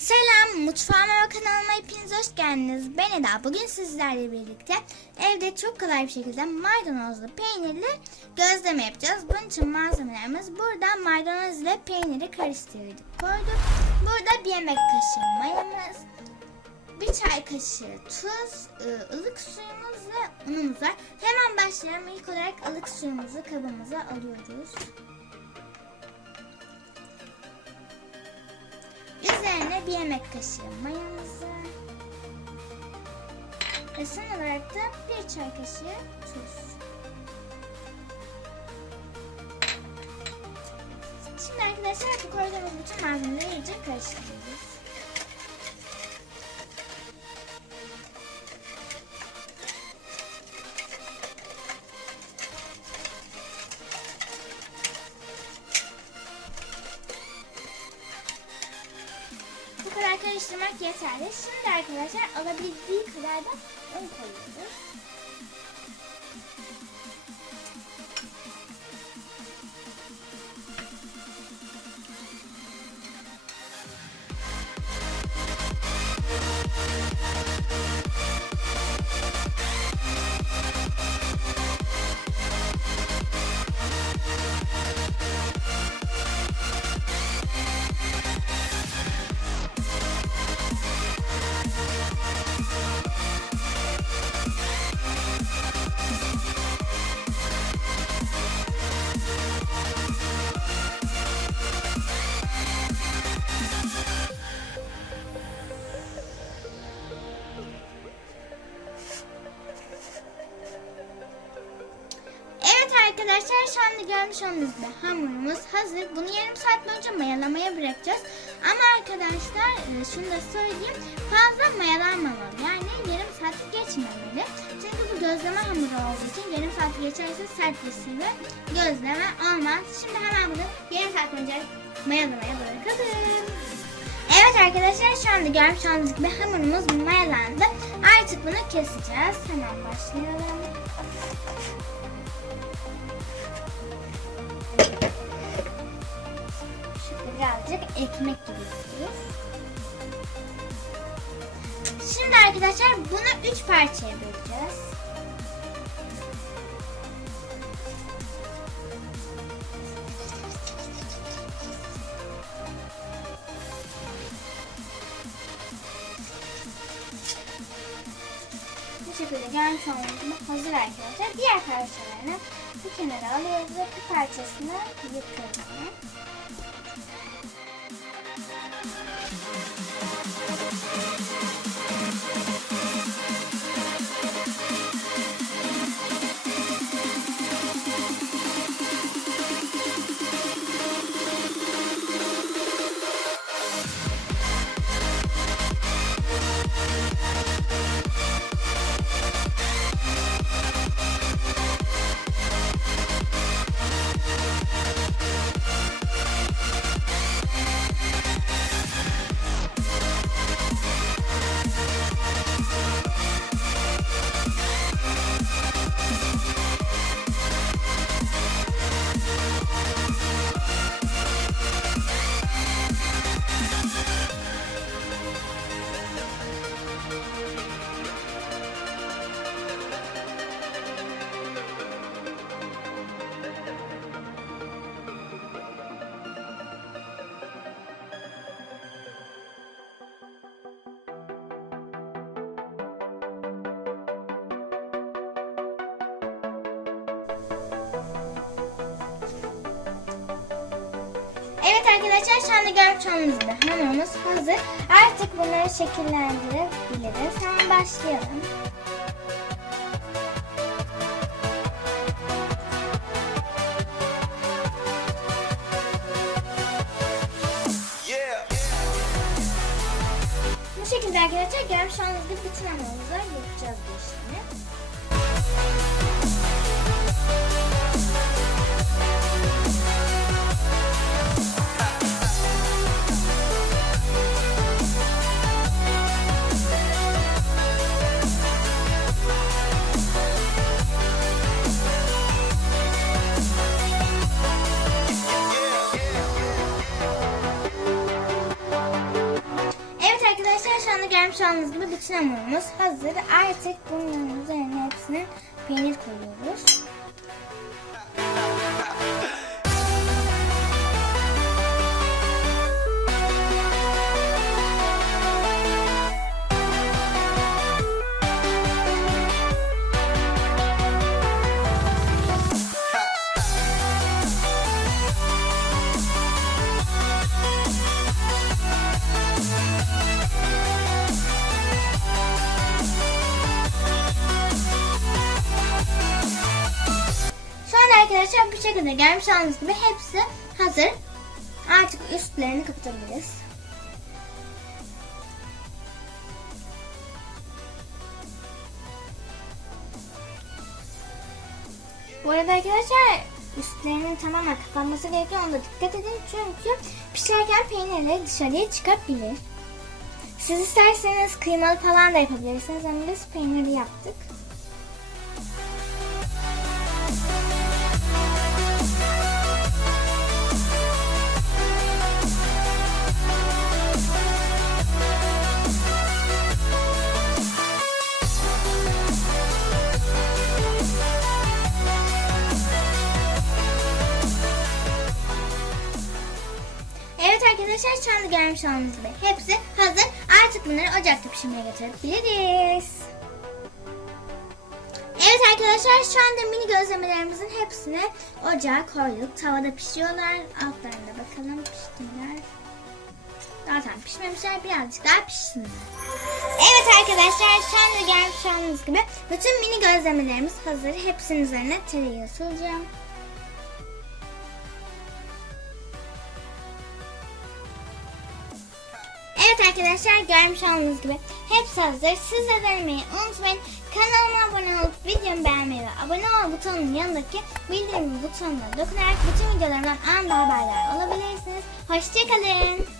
Selam, mutfağıma ve kanalıma hepiniz hoş geldiniz. Ben Eda. Bugün sizlerle birlikte evde çok kolay bir şekilde maydanozlu peynirli gözleme yapacağız. Bunun için malzemelerimiz burada maydanoz ile peyniri karıştırdık, koyduk. Burada bir yemek kaşığı mayamız, bir çay kaşığı tuz, ılık suyumuz ve unumuz var. Hemen başlayalım. İlk olarak ılık suyumuzu kabımıza alıyoruz. Bir yemek kaşığı mayamızı ve son olarak da bir çay kaşığı tuz. Şimdi arkadaşlar bu koyduğumuz bütün malzemeleri iyice karıştırıyoruz. Karıştırmak yeterli. Şimdi arkadaşlar alabildiği kadar da un koyuyoruz. Arkadaşlar şu anda olduğunuz gibi hamurumuz hazır. Bunu yarım saat boyunca mayalamaya bırakacağız. Ama arkadaşlar e, şunu da söyleyeyim. Fazla mayalanmamalı. Yani yarım saat geçmemeli. Çünkü bu gözleme hamuru olduğu için yarım saat geçerse sertleşir ve gözleme olmaz. Şimdi hemen bunu yarım saat boyunca mayalamaya bırakalım. Evet arkadaşlar şu anda görmüş olduğunuz gibi hamurumuz mayalandı. Artık bunu keseceğiz. Hemen başlayalım. Birazcık ekmek gibi yapıyoruz. Şimdi arkadaşlar bunu üç parçaya böleceğiz. Şekilde görmüş olduğunuz gibi hazır arkadaşlar. Diğer parçalarını bir kenara alıyoruz ve bir parçasını yıkıyoruz. Evet arkadaşlar şu anda görüp çoğumuzda hamurumuz hazır. Artık bunları şekillendirebiliriz. Hemen başlayalım. Bu şekilde arkadaşlar görmüş olduğunuz gibi bütün hamurumuzu yapacağız bu işlemi. Müzik arkadaşlar şu anda görmüş olduğunuz gibi bütün hamurumuz hazır. Artık bunların üzerine hepsinin peynir koyuyoruz. Şekilde gelmiş olduğunuz gibi hepsi hazır. Artık üstlerini kapatabiliriz. Bu arada arkadaşlar üstlerinin tamamen kapanması gerekiyor. Ona da dikkat edin. Çünkü pişerken peynirleri dışarıya çıkabilir. Siz isterseniz kıymalı falan da yapabilirsiniz ama biz peynirli yaptık. Anda görmüş olduğunuz gibi hepsi hazır. Artık bunları ocakta pişirmeye getirebiliriz. Evet arkadaşlar şu anda mini gözlemelerimizin hepsini ocağa koyduk. Tavada pişiyorlar. Altlarına bakalım piştiler. Zaten pişmemişler. Birazcık daha pişsinler. Evet arkadaşlar şu anda görmüş olduğunuz gibi bütün mini gözlemelerimiz hazır. Hepsinin üzerine tereyağı süreceğim. Arkadaşlar görmüş olduğunuz gibi hepsi hazır. Siz de denemeyi unutmayın. Kanalıma abone olup videomu beğenmeyi ve abone ol butonunun yanındaki bildirim butonuna dokunarak bütün videolarımdan anında haberdar olabilirsiniz. Hoşçakalın.